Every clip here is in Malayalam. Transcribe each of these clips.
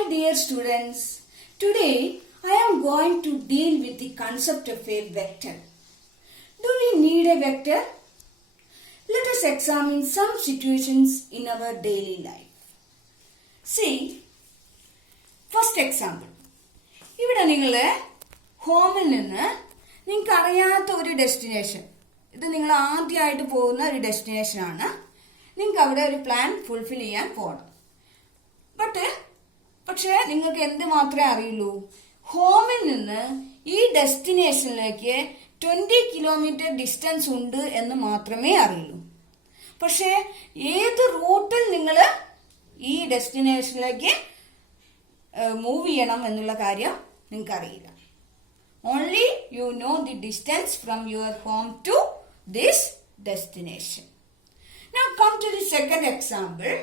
Hi dear students, today I am going to deal with the concept of a vector. Do we need a vector? Let us examine some situations in our daily life. See, first example. ഇവിടെ നിങ്ങൾ ഹോമിൽ നിന്ന് നിങ്ങൾക്ക് അറിയാത്ത ഒരു ഡെസ്റ്റിനേഷൻ, ഇത് നിങ്ങൾ ആദ്യമായിട്ട് പോകുന്ന ഒരു ഡെസ്റ്റിനേഷൻ ആണ്. നിങ്ങൾക്ക് അവിടെ ഒരു പ്ലാൻ ഫുൾഫിൽ ചെയ്യാൻ പോകണം. പക്ഷേ നിങ്ങൾക്ക് എന്ത് മാത്രമേ അറിയുള്ളൂ? ഹോമിൽ നിന്ന് ഈ ഡെസ്റ്റിനേഷനിലേക്ക് 20 കിലോമീറ്റർ ഡിസ്റ്റൻസ് ഉണ്ട് എന്ന് മാത്രമേ അറിയുള്ളൂ. പക്ഷേ ഏത് റൂട്ടിൽ നിങ്ങൾ ഈ ഡെസ്റ്റിനേഷനിലേക്ക് മൂവ് ചെയ്യണം എന്നുള്ള കാര്യം നിങ്ങൾക്ക് അറിയില്ല. Only you know the distance from your home to this destination. Now come to the second example.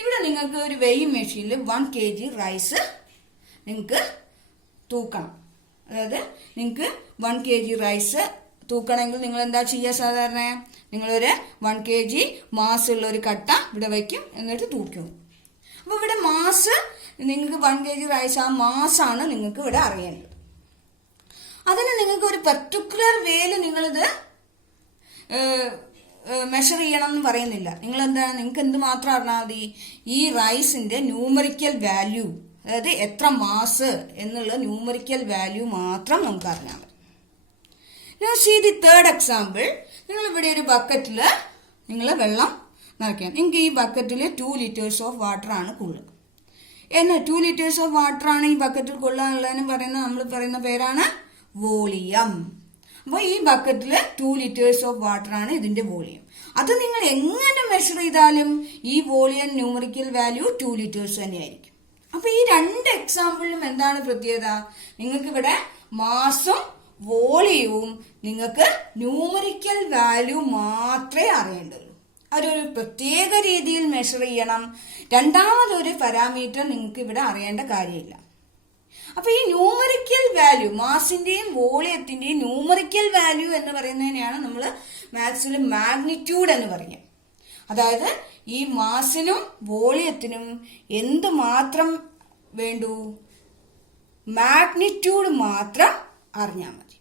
ഇവിടെ നിങ്ങൾക്ക് ഒരു വെയിങ് മെഷീനിൽ 1 kg റൈസ് നിങ്ങൾക്ക് തൂക്കണം. അതായത് നിങ്ങൾക്ക് 1 kg റൈസ് തൂക്കണമെങ്കിൽ നിങ്ങൾ എന്താ ചെയ്യുക? സാധാരണ നിങ്ങളൊരു 1 kg മാസ് ഉള്ള ഒരു കട്ട ഇവിടെ വയ്ക്കും, എന്നിട്ട് തൂക്കും. അപ്പോൾ ഇവിടെ മാസ് നിങ്ങൾക്ക് 1 kg റൈസ്, ആ മാസാണ് നിങ്ങൾക്ക് ഇവിടെ അറിയേണ്ടത്. അതിന് നിങ്ങൾക്ക് ഒരു പെർട്ടിക്കുലർ വേയിൽ നിങ്ങളിത് മെഷർ ചെയ്യണം എന്ന് പറയുന്നില്ല. നിങ്ങൾക്ക് എന്ത് മാത്രം അറിഞ്ഞാൽ മതി? ഈ റൈസിന്റെ ന്യൂമറിക്കൽ വാല്യൂ, അതായത് എത്ര മാസ് എന്നുള്ള ന്യൂമറിക്കൽ വാല്യൂ മാത്രം നമുക്ക് അറിഞ്ഞാൽ മതി. Now see the third example. നിങ്ങൾ ഇവിടെ ഒരു ബക്കറ്റിൽ നിങ്ങൾ വെള്ളം നിറയ്ക്കാം. നിങ്ങൾക്ക് ഈ ബക്കറ്റിൽ 2 liters ഓഫ് വാട്ടർ ആണ് കൊള്ളുക. 2 liters ഓഫ് വാട്ടർ ആണ് ഈ ബക്കറ്റിൽ കൊള്ളാനുള്ളതിന് നമ്മൾ പറയുന്ന പേരാണ് വോളിയം. അപ്പോൾ ഈ ബക്കറ്റിൽ 2 liters ഓഫ് വാട്ടർ ആണ് ഇതിന്റെ വോളിയം. അത് നിങ്ങൾ എങ്ങനെ മെഷർ ചെയ്താലും ഈ വോളിയം ന്യൂമറിക്കൽ വാല്യൂ 2 liters തന്നെയായിരിക്കും. അപ്പൊ ഈ 2 എക്സാമ്പിളിലും എന്താണ് പ്രത്യേകത? നിങ്ങൾക്ക് ഇവിടെ മാസും വോളിയവും നിങ്ങൾക്ക് ന്യൂമറിക്കൽ വാല്യൂ മാത്രമേ അറിയേണ്ടുള്ളൂ. അതൊരു പ്രത്യേക രീതിയിൽ മെഷർ ചെയ്യണം. രണ്ടാമതൊരു പാരാമീറ്റർ നിങ്ങൾക്ക് ഇവിടെ അറിയേണ്ട കാര്യമില്ല. അപ്പൊ ഈ ന്യൂമറിക്കൽ വാല്യൂ, മാസിന്റെയും വോളിയത്തിന്റെയും ന്യൂമറിക്കൽ വാല്യൂ എന്ന് പറയുന്നതിനെയാണ് നമ്മൾ മാത്സിൽ മാഗ്നിറ്റ്യൂഡ് എന്ന് പറയുക. അതായത് ഈ മാസിനും വോളിയത്തിനും എന്ത് മാത്രം വേണ്ടു? മാഗ്നിറ്റ്യൂഡ് മാത്രം അറിഞ്ഞാൽ മതി.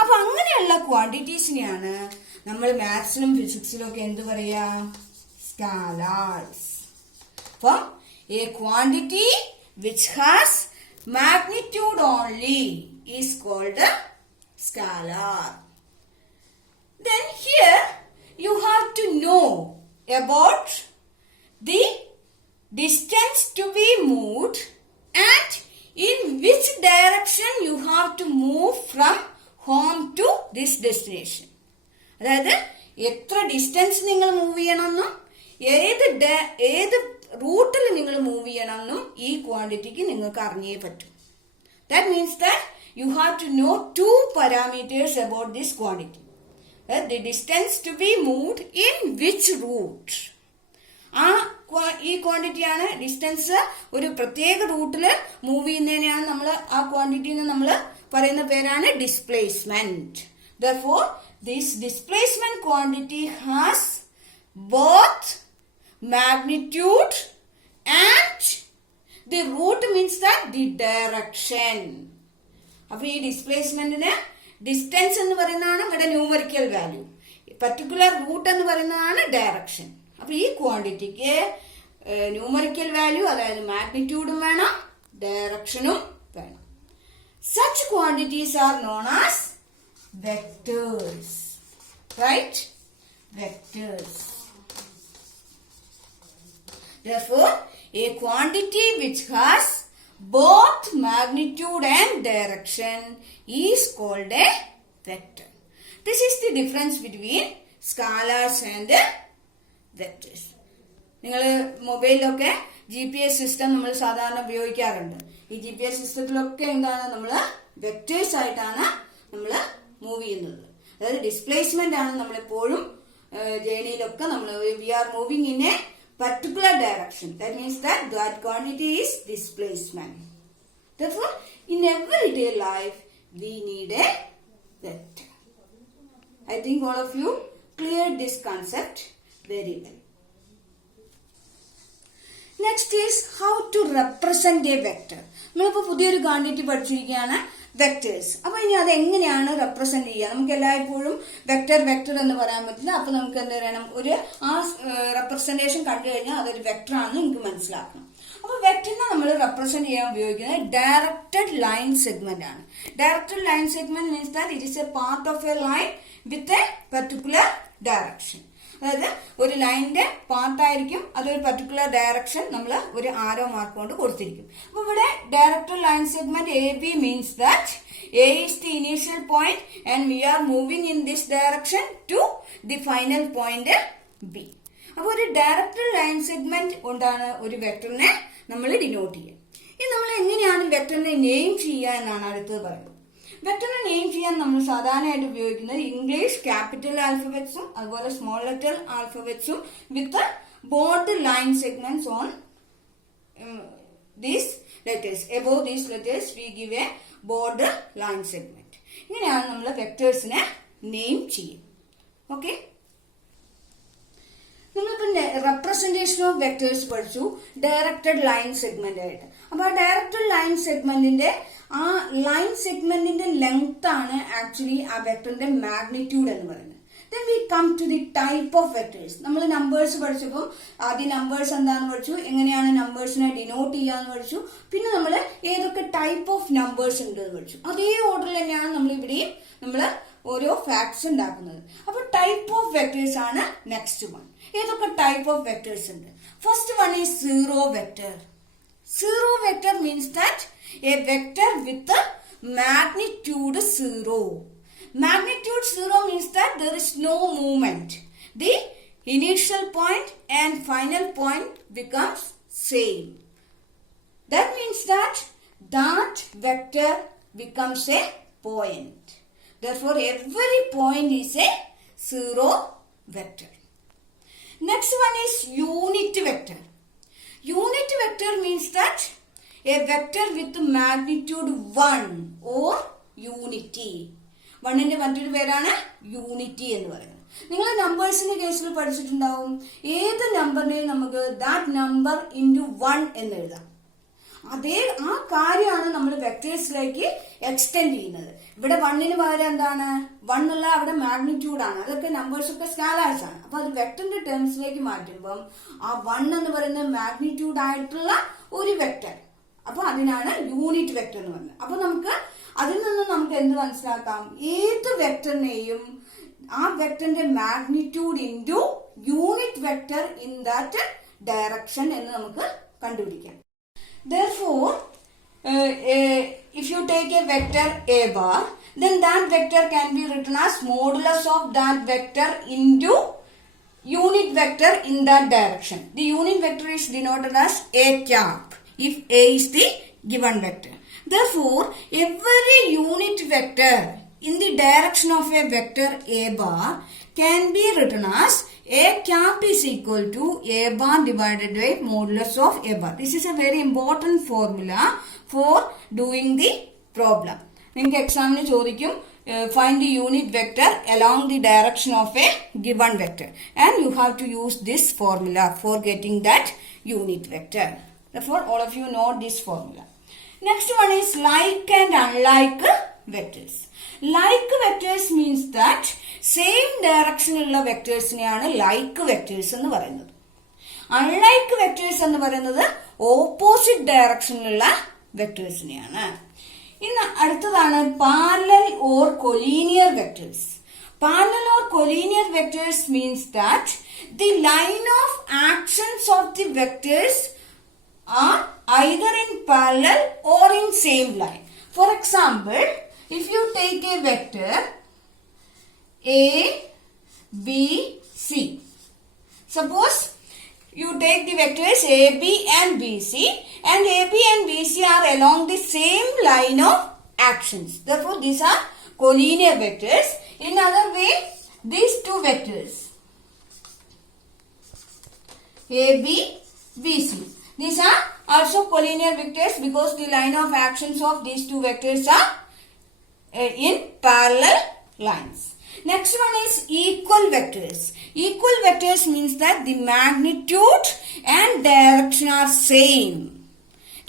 അപ്പൊ അങ്ങനെയുള്ള ക്വാണ്ടിറ്റീസിനെയാണ് നമ്മൾ മാത്സിലും ഫിസിക്സിലും ഒക്കെ എന്ത് പറയാ? സ്കാലാർസ്. അപ്പം A quantity which has magnitude only is called a scalar. Then here you have to know about the distance to be moved and in which direction you have to move from home to this destination. അതായത് എത്ര ഡിസ്റ്റൻസ് നിങ്ങൾ മൂവ് ചെയ്യണമെന്നും ഏത് റൂട്ടിൽ നിങ്ങൾ മൂവ് ചെയ്യണമെന്നും ഈ ക്വാണ്ടിറ്റിക്ക് നിങ്ങൾക്ക് അറിഞ്ഞേ പറ്റും. That means that you have to know 2 parameters about this quantity. The distance to be moved in which route. ഈ ക്വാണ്ടിറ്റിയാണ് ഡിസ്റ്റൻസ് ഒരു പ്രത്യേക റൂട്ടിൽ മൂവ് ചെയ്യുന്നതിനെയാണ് നമ്മൾ ആ ക്വാണ്ടിറ്റിന്ന് നമ്മൾ പറയുന്ന പേരാണ് displacement. Therefore, this displacement quantity has both magnitude and the route means that the direction. അപ്പൊ ഈ ഡിസ്പ്ലേസ്മെന്റിന് ഡിസ്റ്റൻസ് എന്ന് പറയുന്നതാണ് ഇവിടെ ന്യൂമറിക്കൽ വാല്യൂ, പർട്ടിക്കുലർ റൂട്ട് എന്ന് പറയുന്നതാണ് ഡയറക്ഷൻ. അപ്പൊ ഈ ക്വാണ്ടിറ്റിക്ക് ന്യൂമറിക്കൽ വാല്യൂ, അതായത് മാഗ്നിറ്റ്യൂഡും വേണം, ഡയറക്ഷനും വേണം. Such quantities are known as vectors. Right? Vectors. Therefore, a quantity which has both magnitude and direction is called a vector. This is the difference between scalars and vectors. നിങ്ങൾ മൊബൈലിലൊക്കെ GPS സിസ്റ്റം നമ്മൾ സാധാരണ ഉപയോഗിക്കാറുണ്ട്. ഈ GPS സിസ്റ്റത്തിലൊക്കെ എന്താണ് നമ്മൾ വെക്ടേഴ്സ് ആയിട്ടാണ് നമ്മൾ മൂവ് ചെയ്യുന്നത്. അതായത് ഡിസ്പ്ലേസ്മെന്റ് ആണ് നമ്മളെപ്പോഴും ജേണിയിലൊക്കെ നമ്മൾ we are moving in a particular direction. That means that quantity is displacement. Therefore, in everyday life, we need a vector. I think all of you cleared this concept very well. Next is how to represent a vector. നമ്മളിപ്പോൾ പുതിയൊരു ക്വാണ്ടിറ്റി പഠിച്ചിരിക്കുകയാണ് വെക്ടേഴ്സ്. അപ്പൊ ഇനി അത് എങ്ങനെയാണ് റെപ്രസെന്റ് ചെയ്യുക? നമുക്ക് എല്ലായ്പ്പോഴും വെക്ടർ വെക്ടർ എന്ന് പറയാൻ പറ്റില്ല. അപ്പൊ നമുക്ക് എന്ത് പറയണം, ഒരു ആ റെപ്രസെന്റേഷൻ കണ്ടു കഴിഞ്ഞാൽ അതൊരു വെക്ടർ ആണെന്ന് നമുക്ക് മനസ്സിലാക്കണം. അപ്പൊ വെക്ടറിനെ നമ്മൾ റെപ്രസെന്റ് ചെയ്യാൻ ഉപയോഗിക്കുന്നത് ഡയറക്റ്റഡ് ലൈൻ സെഗ്മെന്റ് ആണ്. Directed line segment means that it is A part of A line with a particular direction. അതായത് ഒരു ലൈനിന്റെ പാർട്ടായിരിക്കും, അതൊരു പർട്ടിക്കുലർ ഡയറക്ഷൻ നമ്മൾ ഒരു ആരോ മാർക്ക് കൊണ്ട് കൊടുത്തിരിക്കും. അപ്പൊ ഇവിടെ directed line segment A B means that A is the initial point and we are moving in this direction to the final point B. അപ്പൊ ഒരു ഡയറക്റ്റഡ് ലൈൻ സെഗ്മെന്റ് കൊണ്ടാണ് ഒരു വെക്ടറിനെ നമ്മൾ ഡിനോട്ട് ചെയ്യുക. ഇനി നമ്മൾ എങ്ങനെയാണ് വെക്ടറിനെ നെയിം ചെയ്യുക എന്നാണ് അടുത്തത് പറയുന്നത്. വെക്ടറിനെ നെയിം ചെയ്യാൻ നമ്മൾ സാധാരണയായിട്ട് ഉപയോഗിക്കുന്നത് ഇംഗ്ലീഷ് ക്യാപിറ്റൽ ആൽഫബറ്റ്സും അതുപോലെ സ്മോൾ ലെറ്റർ ആൽഫബറ്റ്സും with board line segments on these letters. Above these letters we give a board line segment. ഇങ്ങനെയാണ് നമ്മൾ വെക്ടേഴ്സിനെ നെയിം ചെയ്യും. ഓക്കെ, നമ്മളിപ്പോ റെപ്രസെന്റേഷൻ ഓഫ് വെക്ടേഴ്സ് പഠിച്ചു ഡയറക്റ്റഡ് ലൈൻ സെഗ്മെന്റ് ആയിട്ട്. അപ്പൊ ആ ഡയറക്റ്റഡ് ലൈൻ സെഗ്മെന്റിന്റെ ആ ലൈൻ സെഗ്മെന്റിന്റെ ലെങ്ത് ആണ് ആക്ച്വലി ആ വെക്ടറിന്റെ മാഗ്നിറ്റ്യൂഡ് എന്ന് പറയുന്നത്. Then we come to the type of vectors. നമ്മൾ നമ്പേഴ്സ് പഠിച്ചപ്പോൾ ആദ്യം നമ്പേഴ്സ് എന്താണെന്ന് പഠിച്ചു, എങ്ങനെയാണ് നമ്പേഴ്സിനെ ഡിനോട്ട് ചെയ്യാന്ന് പഠിച്ചു, പിന്നെ നമ്മൾ ഏതൊക്കെ ടൈപ്പ് ഓഫ് നമ്പേഴ്സ് ഉണ്ട് എന്ന് പഠിച്ചു. അതേ ഓർഡറിൽ തന്നെയാണ് നമ്മൾ ഇവിടെയും നമ്മൾ ഓരോ ഫാക്ട്സ് ഉണ്ടാക്കുന്നത്. അപ്പൊ ടൈപ്പ് ഓഫ് വെക്ടേഴ്സ് ആണ് നെക്സ്റ്റ് വൺ. ഏതൊക്കെ ടൈപ്പ് ഓഫ് വെക്ടേഴ്സ് ഉണ്ട്? First one is zero vector. Zero vector means that a vector with a magnitude 0. Magnitude 0 means that there is no movement. The initial point and final point becomes same. That means that vector becomes a point. Therefore, every point is a zero vector. Next one is unit vector. Unit vector means that a vector with magnitude 1 or unity. 1ന്റെ മറ്റൊരു പേരാണ് യൂണിറ്റി എന്ന് പറയുന്നത്. നിങ്ങൾ നമ്പേഴ്സിന്റെ കേസിൽ പഠിച്ചിട്ടുണ്ടാവും, ഏത് നമ്പറിനെയും നമുക്ക് ദാറ്റ് നമ്പർ ഇൻറ്റു 1 എന്ന് എഴുതാം. അതേ ആ കാര്യമാണ് നമ്മൾ വെക്ടേഴ്സിലേക്ക് എക്സ്റ്റെൻഡ് ചെയ്യുന്നത്. ഇവിടെ 1ന് പകരം എന്താണ്, 1 ഉള്ള അവിടെ മാഗ്നിറ്റ്യൂഡ് ആണ്, അതൊക്കെ നമ്പേഴ്സ് ഒക്കെ സ്കാലേഴ്സ് ആണ്. അപ്പൊ അത് വെക്ടറിന്റെ ടേംസിലേക്ക് മാറ്റുമ്പം ആ 1 എന്ന് പറയുന്നത് മാഗ്നിറ്റ്യൂഡ് ആയിട്ടുള്ള ഒരു വെക്ടർ. അപ്പൊ അതിനാണ് യൂണിറ്റ് വെക്ടർ എന്ന് പറയുന്നത്. അപ്പൊ നമുക്ക് അതിൽ നിന്ന് നമുക്ക് എന്ത് മനസ്സിലാക്കാം, ഏത് വെക്ടറിനെയും ആ വെക്ടറിന്റെ magnitude into unit vector in that direction എന്ന് നമുക്ക് കണ്ടുപിടിക്കാം. Therefore, if you take a vector a bar, then that vector can be written as modulus of that vector into unit vector in that direction. The unit vector is denoted as a cap if a is the given vector. Therefore, every unit vector in the direction of a vector a bar can be written as a cap is equal to a bar divided by modulus of a bar. This is a very important formula for doing the problem. നിങ്ങൾക്ക് എക്സാമിന് ചോദിക്കും, find the unit vector along the direction of a given vector, and you have to use this formula for getting that unit vector. Therefore, all of you know this formula. Next one is like and unlike vectors. Like vectors means that same ഡയറക്ഷനിലുള്ള വെക്ടേഴ്സിനെയാണ് ലൈക്ക് വെക്ടേഴ്സ് എന്ന് പറയുന്നത്. അൺലൈക്ക് വെക്ടേഴ്സ് എന്ന് പറയുന്നത് ഓപ്പോസിറ്റ് ഡയറക്ഷനിലുള്ള വെക്ടേഴ്സിനെയാണ്. ഇന്ന് അടുത്തതാണ് parallel or collinear vectors. Parallel or collinear vectors means that the line of actions of the vectors are either in parallel or in same line. For example, if you take a vector A, B, C. Suppose you take the vectors A, B and BC, and A, B and BC are along the same line of actions. Therefore, these are collinear vectors. In other way, these two vectors A, B, BC. These are also collinear vectors because the line of actions of these two vectors are in parallel lines. Next one is equal vectors. Equal vectors means that the magnitude and direction are same.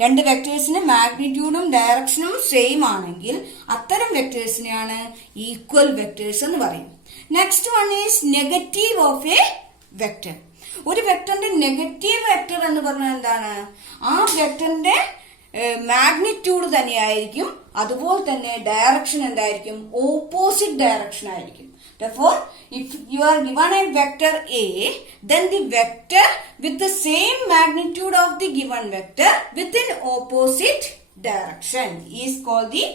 രണ്ട് വെക്ടേഴ്സിന് മാഗ്നിറ്റ്യൂഡും ഡയറക്ഷനും സെയിം ആണെങ്കിൽ അത്തരം വെക്ടേഴ്സിനെയാണ് ഈക്വൽ വെക്ടേഴ്സ് എന്ന് പറയും. Next one is negative of A vector. ഒരു വെക്ടറിന്റെ നെഗറ്റീവ് വെക്ടർ എന്ന് പറഞ്ഞാൽ എന്താണ്? ആ വെക്ടറിന്റെ മാഗ്നിറ്റ്യൂഡ് തന്നെയായിരിക്കും, അതുപോലെ തന്നെ ഡയറക്ഷൻ എന്തായിരിക്കും? ഓപ്പോസിറ്റ് ഡയറക്ഷൻ ആയിരിക്കും. Therefore, if you are given a vector A, then the vector with the same magnitude of the given vector within opposite direction is called the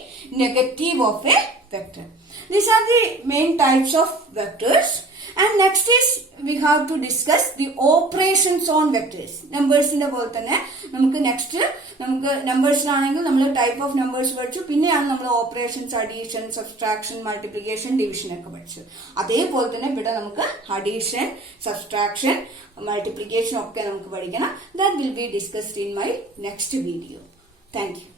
negative of a vector. These are the main types of vectors. And next is we have to discuss the operations on vectors. Numbers in the പോലെ തന്നെ നമുക്ക് നെക്സ്റ്റ് നമുക്ക് നമ്പേഴ്സിലാണെങ്കിൽ നമ്മൾ ടൈപ്പ് ഓഫ് നമ്പേഴ്സ് പഠിച്ചു, പിന്നെയാണ് നമ്മൾ operations, addition, subtraction, multiplication, division ഒക്കെ പഠിച്ചു. അതേപോലെ തന്നെ ഇവിടെ നമുക്ക് അഡീഷൻ, സബ്സ്ട്രാക്ഷൻ, മൾട്ടിപ്ലിക്കേഷൻ ഒക്കെ നമുക്ക് പഠിക്കണം. That will be discussed in my next video. Thank you.